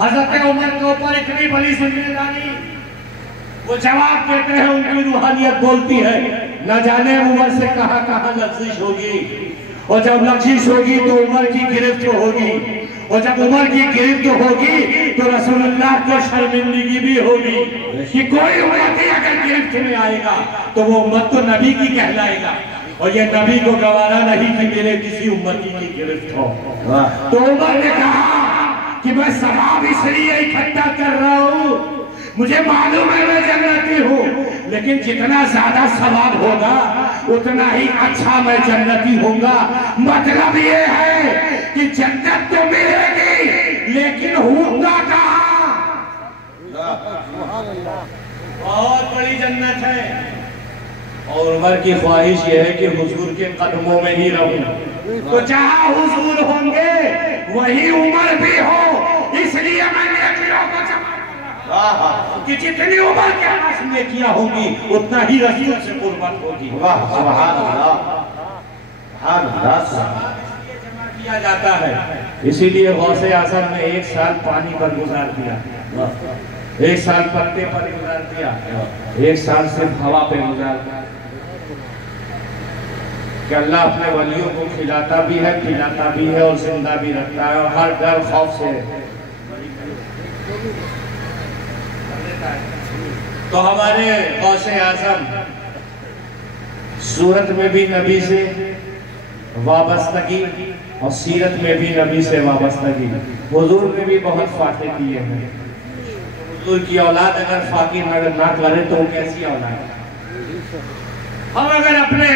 हजरत उमर के ऊपर इतनी बड़ी जिम्मेदारी, वो जवाब देते हैं, उनकी रूहानियत बोलती है, न जाने उमर से कहां कहां लफ्जिश होगी, और जब लफ्जिश होगी तो उमर की गिरफ्त होगी, और जब उमर की गिरफ्त होगी तो रसूलुल्लाह को शर्मिंदगी भी होगी कि कोई उम्मती अगर गिरफ्त में आएगा तो वो उम्मत तो नबी की कहलाएगा, और ये नबी को गवारा नहीं कि मेरे किसी उम्मती की गिरफ्त हो। तो उमर ने कहा कि मैं सवाब इसलिए इकट्ठा कर रहा हूं, मुझे मालूम है मैं जन्नती हूँ, लेकिन जितना ज्यादा सवाब होगा उतना ही अच्छा मैं जन्नती होऊंगा। मतलब ये है कि जन्नत तो मिलेगी लेकिन होगा कहाँ? बहुत बड़ी जन्नत है, और उमर की ख्वाहिश यह है कि हुजूर के कदमों में ही रहूं, तो जहां हुजूर होंगे वही उमर भी हो, इसलिए मैंने अमीरों को जमा कि जितनी उमर के आस में किया होगी उतना ही रसूल से कुर्बत होगी। वाह सुभान अल्लाह। जमा किया जाता है, इसीलिए गौसे आज़म ने 1 साल पानी पर गुजार दिया, 1 साल पत्ते पर गुजार दिया, 1 साल सिर्फ हवा पे गुजार दिया, कि अल्लाह अपने वलियों को खिलाता भी है, खिलाता भी है और जिंदा भी रखता है, और हर डर खौफ से। तो हमारे गौसे आज़म सूरत में भी नबी से वाबस्तगी और सीरत में भी नबी से वाबस्तगी, हुजूर में भी बहुत फाके किए हैं। हुजूर की औलाद अगर फाकी नगर ना करे तो कैसी औलाद? हम अगर अपने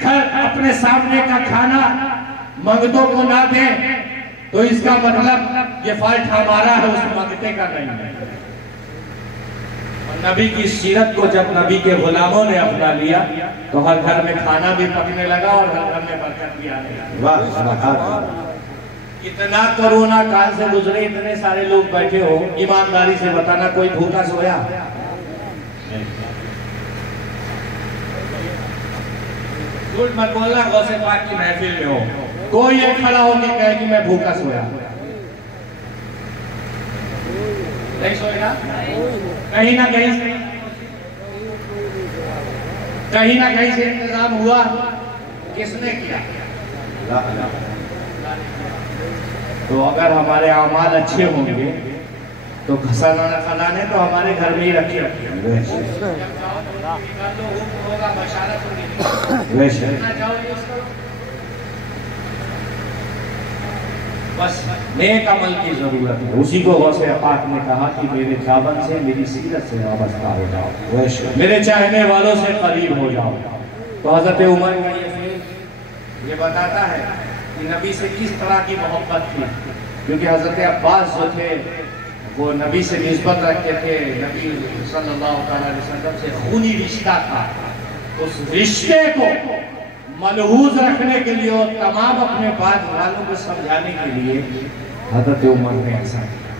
घर अपने सामने का खाना मंगतों को ना दें तो इसका मतलब ये फॉल्ट हमारा है, उस मंगते का नहीं है। नबी की सीरत को जब नबी के गुलामों ने अपना लिया तो हर घर में खाना भी पकने लगा और हर घर में बरकत भी आने लगी। वाह। इतना कोरोना काल से गुजरे, इतने सारे लोग बैठे हो, ईमानदारी से बताना कोई भूखा सोया? झूठ मत बोलना, गौसे पाक की महफिल में हो, कोई एक खड़ा होकर कहे कि मैं भूखा सोया, नहीं सोएगा। कहीं ना कहीं से इंतजाम हुआ, किसने किया? तो अगर हमारे अमाल अच्छे होंगे तो खजाने तो हमारे घर में ही रखे बस नेक अमल की जरूरत है। उसी को गौसे पाक ने कहा कि मेरे दामन से, मेरी सीरत से वाबस्ता हो जाओ, मेरे चाहने वालों से करीब हो जाओ। तो हजरत उमर का ये बताता है कि नबी से किस तरह की मोहब्बत थी, क्योंकि हजरत अब्बास जो थे वो नबी से निस्बत रखते थे, नबी सल्लल्लाहु अलैहि वसल्लम से खूनी रिश्ता था। उस रिश्ते को मलहूज रखने के लिए और तमाम अपने बाद वालों को समझाने के लिए हज़रत उमर ने ऐसा किया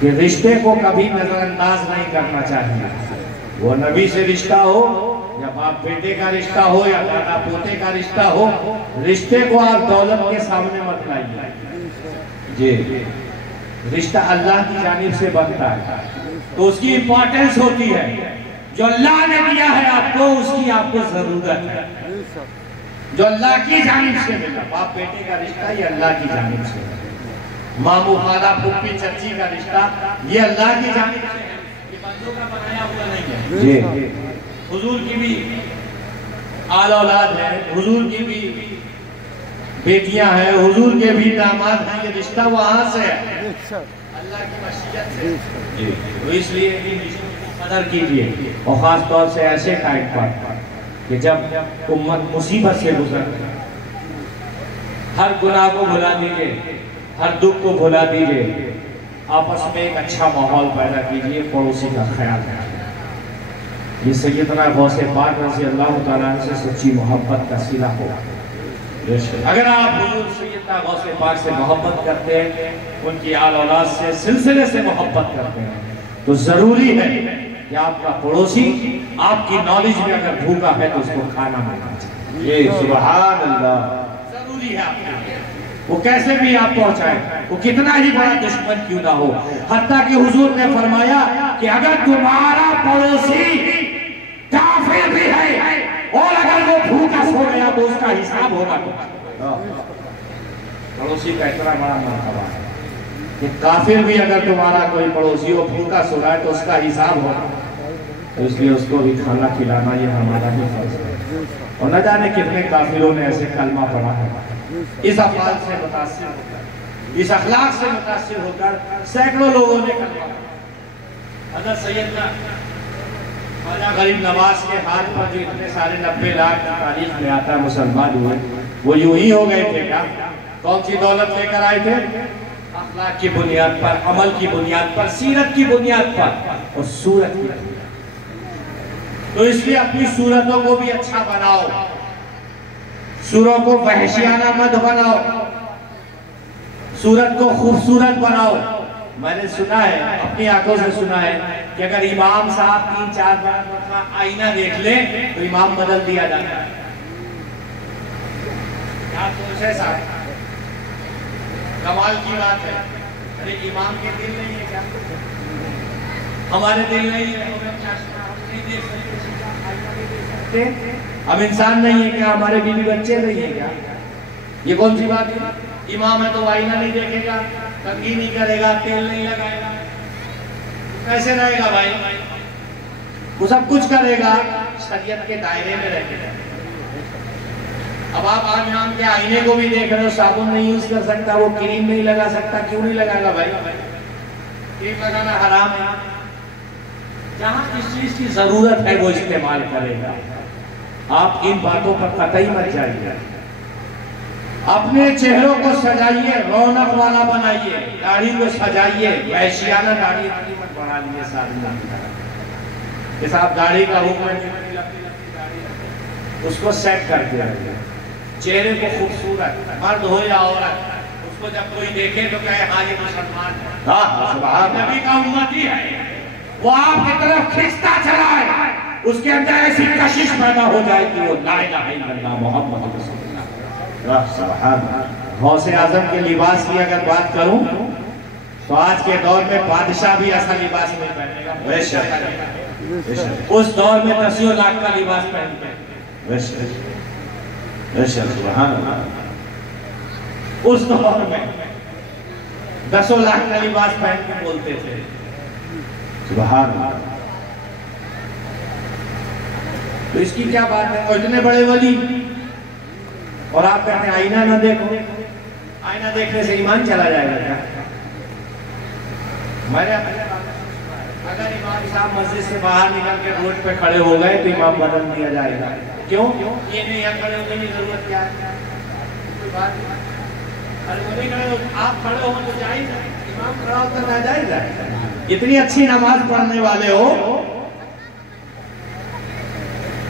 कि रिश्ते को कभी नजरअंदाज नहीं करना चाहिए। वो नबी से रिश्ता हो या बाप बेटे का रिश्ता हो या दादा पोते का रिश्ता हो, रिश्ते को आप दौलत के सामने मत लाइए जी। रिश्ता अल्लाह की जानिब से बनता है तो उसकी इंपॉर्टेंस होती है। जो अल्लाह ने दिया है आपको, उसकी आपको जरूरत है। जो अल्लाह की जानिब से मिला, बाप बेटे का रिश्ता ये अल्लाह की जानिब से, मामू खाला फूफी चच्ची का रिश्ता ये अल्लाह की जानिब से है, ये बंदों का बनाया हुआ नहीं है जी। हुजूर की भी आल औलाद है, हुजूर की भी बेटियां हैं, हुजूर के भी दामाद हैं, ये रिश्ता वहां से है, अल्लाह की मशीयत से। तो इसलिए इन रिश्तों की कदर कीजिए, और खास तौर से ऐसे टाइम पर कि जब उम्मत मुसीबत से गुजर, हर गुनाह को भुला दीजिए, हर दुख को भुला दीजिए, आपस में एक अच्छा माहौल पैदा कीजिए, पड़ोसी का ख्याल रखिए। ये सैयदना गौसे पाक रज़ी अल्लाह तआला से सच्ची मोहब्बत का सिला हो। अगर आप हुजूर सैयदना गौसे पाक से मोहब्बत करते हैं, उनकी आल औलाद से सिलसिले से मोहब्बत करते हैं, तो जरूरी है कि आपका पड़ोसी आपकी नॉलेज में अगर भूखा है तो उसको खाना मिलना चाहिए। सुभान अल्लाह, जरूरी है आपके लिए। वो कैसे भी आप पहुंचाए, वो कितना ही बड़ा दुश्मन क्यों ना हो। हत्ता कि हुजूर ने फरमाया कि अगर तुम्हारा पड़ोसी काफिर भी है और अगर वो भूखा सो गया तो उसका हिसाब होगा। पड़ोसी का इतना बड़ा मर्तबा है कि काफिर भी अगर तुम्हारा कोई पड़ोसी हो भूखा सो रहा है तो उसका हिसाब होगा। तो इसलिए उसको भी खाना खिलाना ये हमारा ही फर्ज है। और न जाने कितने काफिरों ने ऐसे कलमा पढ़ा है, इस अफआल से मुतासिर होकर, इस अखलाक से मुतासिर होकर सैकड़ों लोगों ने कलमा पढ़ा। हज़रत सैयदना ख्वाजा गरीब नवाज के हाथ पर जो इतने सारे 90 लाख की तारीख में आता मुसलमान हुए, वो यूं ही हो गए थे क्या? कौन सी दौलत लेकर आए थे? अखलाक की बुनियाद पर, अमल की बुनियाद पर, सीरत की बुनियाद पर और सूरत की बुनियाद। तो इसलिए अपनी सूरतों को भी अच्छा बनाओ, सूरों को वहशियाना मत बनाओ, सूरत को खूबसूरत बनाओ। मैंने सुना है, अपनी आंखों से सुना है कि अगर इमाम साहब 3-4 बार आईना देख ले तो इमाम बदल दिया जाता है। ऐसा कमाल की बात है। अरे इमाम के दिल नहीं है क्या? हमारे दिल नहीं है, हम इंसान नहीं है क्या? हमारे बीवी बच्चे नहीं है क्या? ये कौन सी बात है? इमाम है तो आईना नहीं देखेगा, कंघी नहीं करेगा, तेल नहीं लगाएगा, कैसे रहेगा भाई? वो सब कुछ करेगा शरीयत के दायरे में रहेगा। अब आप इमाम के आईने को भी देख रहे हो, साबुन नहीं यूज कर सकता, वो क्रीम नहीं लगा सकता, क्यों नहीं लगाएगा भाई? क्रीम लगाना हराम है। जहां किस चीज की जरूरत है वो इस्तेमाल करेगा। आप इन बातों पर कतई मत जाइए। अपने चेहरों को सजाइए, रौनक वाला बनाइए, दाढ़ी को सजाइए, वैशियाना दाढ़ी मत बढ़ा लिए साथ आप दाढ़ी का हुक्म उसको सेट करते रहिए। चेहरे को खूबसूरत, मर्द हो या औरत, उसको जब कोई देखे तो कहे हाँ ये मुसलमान है, नबी का उम्मती है, वो आपकी तरफ खिंचता चला है, उसके अंदर ऐसी कशिश पैदा हो जाए कि वो ला इलाहा इल्लल्लाह मुहम्मद रसूलुल्लाह। सुभान। गौसे आजम के लिबास की अगर बात करूं तो आज के दौर में बादशाह भी ऐसा लिबास नहीं पहनेगा। उस दौर में 10 लाख का लिबास पहनते, उस दौर में 10 लाख का लिबास पहन के बोलते थे। सुभान। तो इसकी क्या बात है? और इतने बड़े वली और आप कहते हैं आईना ना देखो। आईना देखने से ईमान चला जाएगा क्या? अगर इमाम साहब मस्जिद से बाहर निकल के रोड पे खड़े हो गए तो इमाम बदल दिया जाएगा। क्यों? ये नहीं यहाँ खड़े होने की जरूरत क्या है? कोई बात नहीं। अरे वो नहीं खड़े हो, आप खड़े हो तो जाइज है, इमाम खड़ा होकर नाजायज है। इतनी अच्छी नमाज पढ़ने वाले हो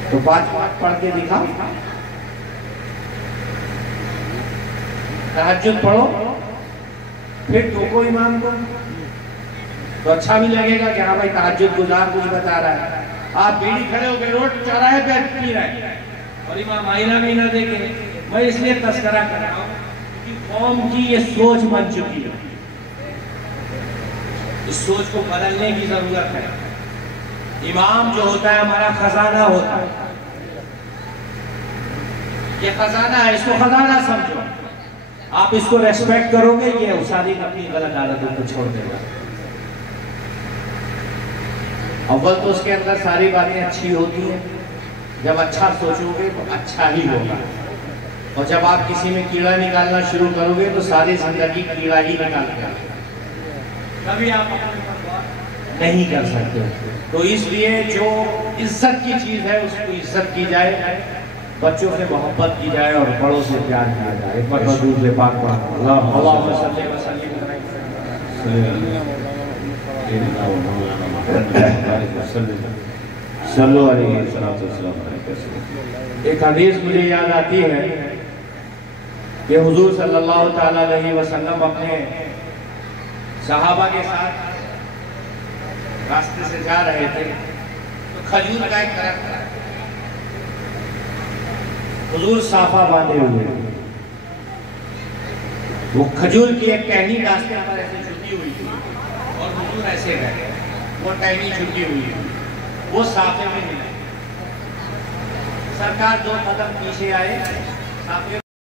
तो 5 वक्त पढ़ के दिखाओ, तहज्जुद पढ़ो, फिर टोको इमाम को तो अच्छा भी लगेगा कि हाँ भाई तहज्जुद गुजार कुछ बता रहा है। आप बीड़ी खड़े होकर रोड चौराहे पे पी रहे हैं और इमाम आईना भी ना देखे। मैं इसलिए तस्करा कर रहा हूँ कि कौम की ये सोच बन चुकी है, इस सोच को बदलने की जरूरत है। इमाम जो होता है हमारा खजाना होता है, ये खजाना है, इसको खजाना समझो। आप इसको रेस्पेक्ट करोगे, ये सारी अपनी गलत आदतों को छोड़ देगा। अव्वल तो उसके अंदर सारी बातें अच्छी होती हैं, जब अच्छा सोचोगे तो अच्छा ही होगा। और जब आप किसी में कीड़ा निकालना शुरू करोगे तो सारी जिंदगी कीड़ा ही निकालेगा, कभी आप नहीं कर सकते। तो इसलिए जो इज्जत की चीज है उसको इज्जत की जाए, बच्चों से मोहब्बत की जाए और बड़ों से प्यार किया जाए। एक बार दूर से पाक एक हदीस मुझे याद आती है कि हुजूर सल्लल्लाहु ताला अलैहि वसल्लम अपने सहाबा के साथ रास्ते से जा रहे थे तो खजूर का एक दरख्त था, हुजूर साफा बांधे हुए, वो खजूर की एक टहनी रास्ते पर ऐसे छुपी हुई थी और हुजूर ऐसे गए, वो टहनी छुपी हुई थी, वो साफे में मिला। सरकार 2 कदम पीछे आए, साफे